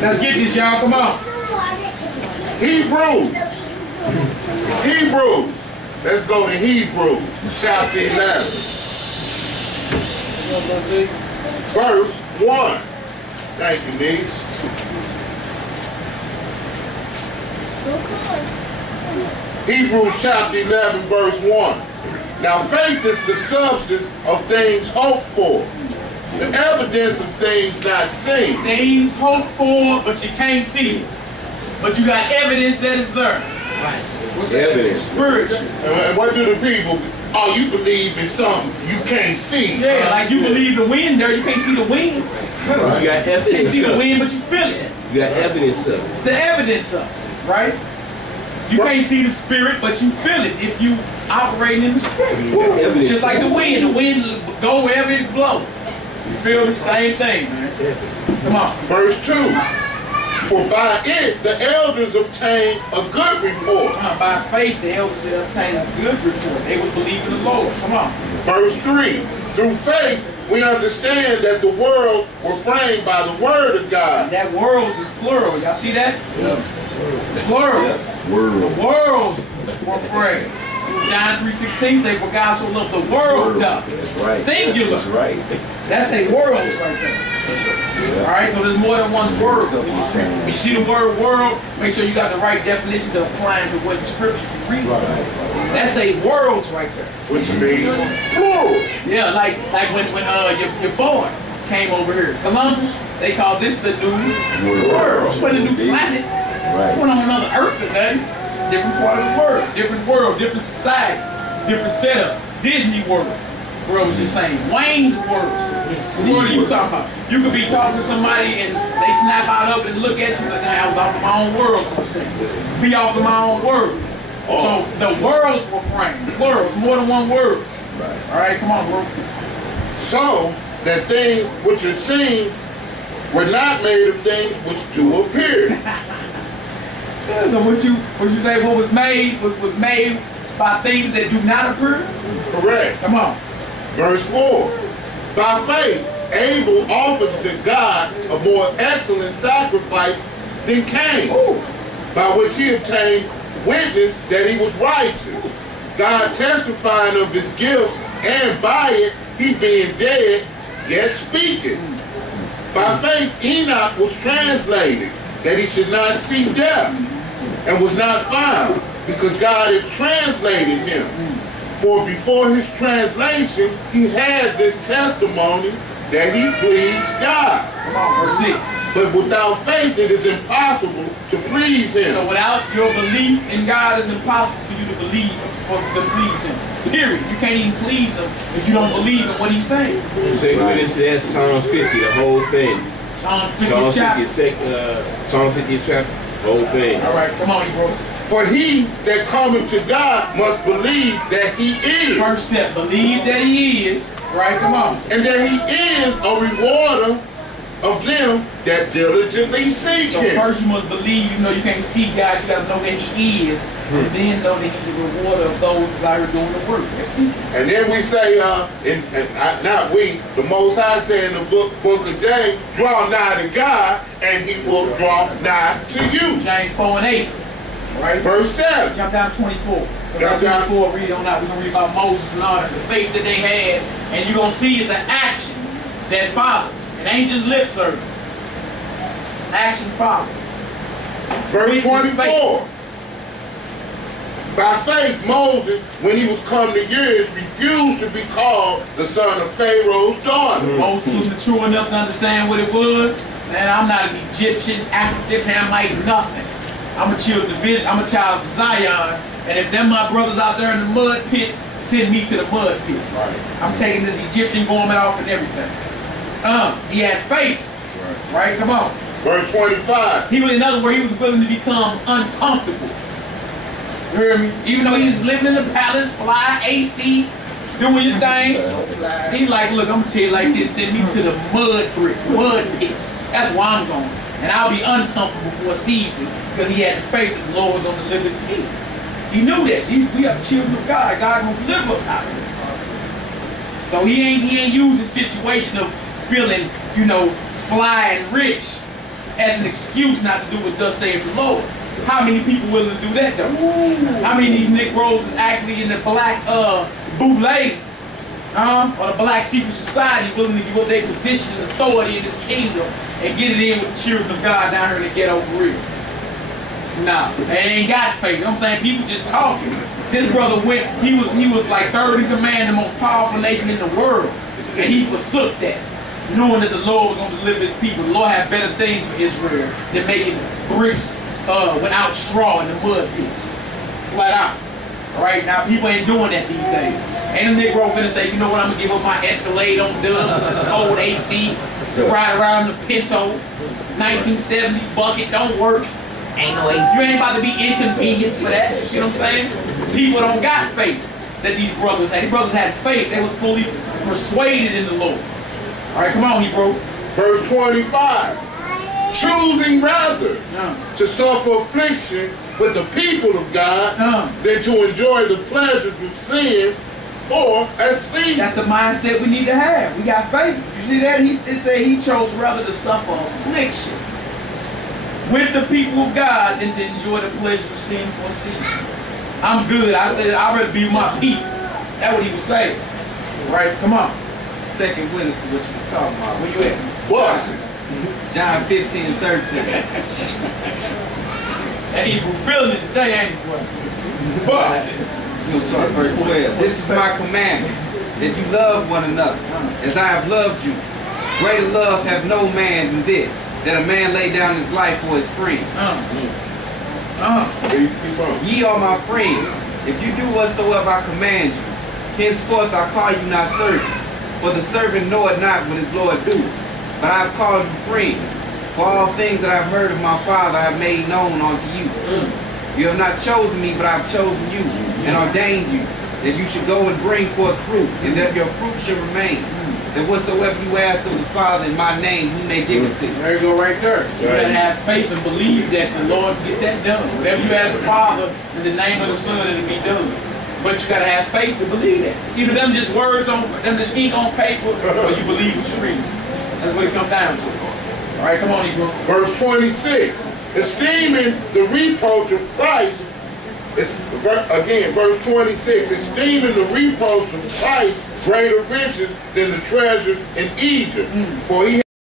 Let's get this, y'all. Come on. Hebrews. Hebrews. Let's go to Hebrews, chapter 11. Verse 1. Thank you, niece. Hebrews chapter 11, verse 1. Now faith is the substance of things hoped for, the evidence of things not seen. Things hoped for, but you can't see it. But you got evidence that it's there. Right. What's Evidence. Spiritual. And what do the people, oh, you believe in something you can't see. Yeah, like you believe the wind there, you can't see the wind. But you got You evidence. can't see the of it. wind, but you feel it. You got evidence of it. It's the evidence of it, right? You can't see the spirit, but you feel it if you operating in the spirit. You got evidence. Just like the wind go wherever it blows. You feel me? Same thing, man. Come on. Verse 2. For by it the elders obtained a good report. By faith, the elders did obtain a good report. They would believe in the Lord. Come on. Verse 3. Through faith we understand that the worlds were framed by the word of God. That worlds is plural. Y'all see that? Yeah. It's plural. The worlds were framed. John 3:16 say, for God so loved the world. That's right. Singular. That's right. That's a worlds right there. Alright, so there's more than one word. When you see the word world, make sure you got the right definition to apply to what the scripture you read. That's a worlds right there. Which means plural. Yeah, like when your boy came over here, Columbus, they call this the new world. What a new planet. Right. Went on another earth or nothing. Different part of the world, different society, different setup. Disney World. Bro was just saying, Wayne's World. What are you talking about? You could be talking to somebody and they snap out of it and look at you like, I was off of my own world for a second. Be off of my own world. So the worlds were framed. Plurals, more than one word. Right. All right, come on, bro. So that things which are seen were not made of things which do appear. So what you say what was made was made by things that do not appear? Correct. Come on. Verse 4. By faith, Abel offered to God a more excellent sacrifice than Cain, by which he obtained witness that he was righteous, God testifying of his gifts, and by it he being dead, yet speaking. By faith Enoch was translated, that he should not see death, and was not found, because God had translated him. For before his translation, he had this testimony that he pleased God. Come on, verse 6. But without faith, it is impossible to please him. So without your belief in God, it's impossible for you to believe to please him. Period. You can't even please him if you don't believe in what he's saying. So when it says Psalm 50, the whole thing. Psalm 50 chapter. Psalm 50 chapter, the whole thing. All right, come on, you bro. For he that cometh to God must believe that he is. First step, believe that he is. Right, come on. And that he is a rewarder of them that diligently seek so him. First you must believe, you know you can't see God, you got to know that he is. And then know that he's a rewarder of those that are doing the work. That's it. And then we say, not we, the Most High say in the book of James, draw nigh to God and he will draw nigh to you. James 4 and 8. Right? Verse 7. Jump down to 24. Jump down. 24, read on that. We're going to read about Moses and all that, the faith that they had. And you're going to see it's an action that followed. It ain't just lip service. Action followed. Verse 24. By faith, Moses, when he was come to years, refused to be called the son of Pharaoh's daughter. Moses was mature enough to understand what it was. Man, I'm not an Egyptian, African, Hamite, nothing. I'm a child of Zion, and if them my brothers out there in the mud pits, send me to the mud pits. Right. I'm taking this Egyptian garment off and everything. He had faith. Right? Come on. Verse 25. He was, in other words, he was willing to become uncomfortable. You hear me? Even though he's living in the palace, fly, AC, doing your thing. He's like, look, I'm gonna tell you like this, send me to the mud pits. That's where I'm going. And I'll be uncomfortable for a season because he had the faith that the Lord was going to deliver his people. He knew that. We are children of God. God going to deliver us out of it. So he ain't used the situation of feeling, you know, fly and rich as an excuse not to do what thus saith the Lord. How many people willing to do that though? How many of these Negroes is actually in the black bootleg, or the black secret society willing to give up their position and authority in this kingdom and get it in with the children of God down here in the ghetto for real? Nah, they ain't got faith. You know what I'm saying? People just talking. This brother went, he was like third in command, the most powerful nation in the world. And he forsook that, knowing that the Lord was going to deliver his people. The Lord had better things for Israel than making bricks without straw in the mud pits. Flat out. Alright, now people ain't doing that these days. Ain't a Negro finna say, you know what, I'm gonna give up my Escalade on dub, it's cold AC, ride around the Pinto, 1970 bucket, don't work. Ain't no AC. You ain't about to be inconvenienced for that. You see what I'm saying? People don't got faith that these brothers had. These brothers had faith. They was fully persuaded in the Lord. Alright, come on, Hebrew. Verse 25. Choosing rather to suffer affliction with the people of God than to enjoy the pleasures of sin for a season. That's the mindset we need to have. We got faith. You see that? It said he chose rather to suffer affliction with the people of God than to enjoy the pleasure of sin for a season. I'm good. I said I'd rather be my people. That's what he was saying. Right? Come on. Second witness to what you was talking about. Where you at? Bust. John 15:13. That Hebrew feeling it today, ain't it, boy? Bust. We'll start verse 12. This is my commandment, that you love one another, as I have loved you. Greater love have no man than this, that a man lay down his life for his friend. Ye are my friends, if you do whatsoever I command you. Henceforth I call you not servants, for the servant knoweth not what his Lord doeth. But I have called you friends, for all things that I have heard of my Father I have made known unto you. You have not chosen me, but I have chosen you, and ordained you, that you should go and bring forth fruit, and that your fruit should remain. That whatsoever you ask of the Father in my name, he may give it to you. There you go right there. You gotta have faith and believe that the Lord get that done. Whatever you ask the Father in the name of the Son, it'll be done. But you gotta have faith to believe that. Either them just words on, them just ink on paper, or you believe what you read. That's what it comes down to. All right, come on, Hebrew. Verse 26. Esteeming the reproach of Christ, again, verse 26. Esteeming the reproach of Christ greater riches than the treasures in Egypt. For he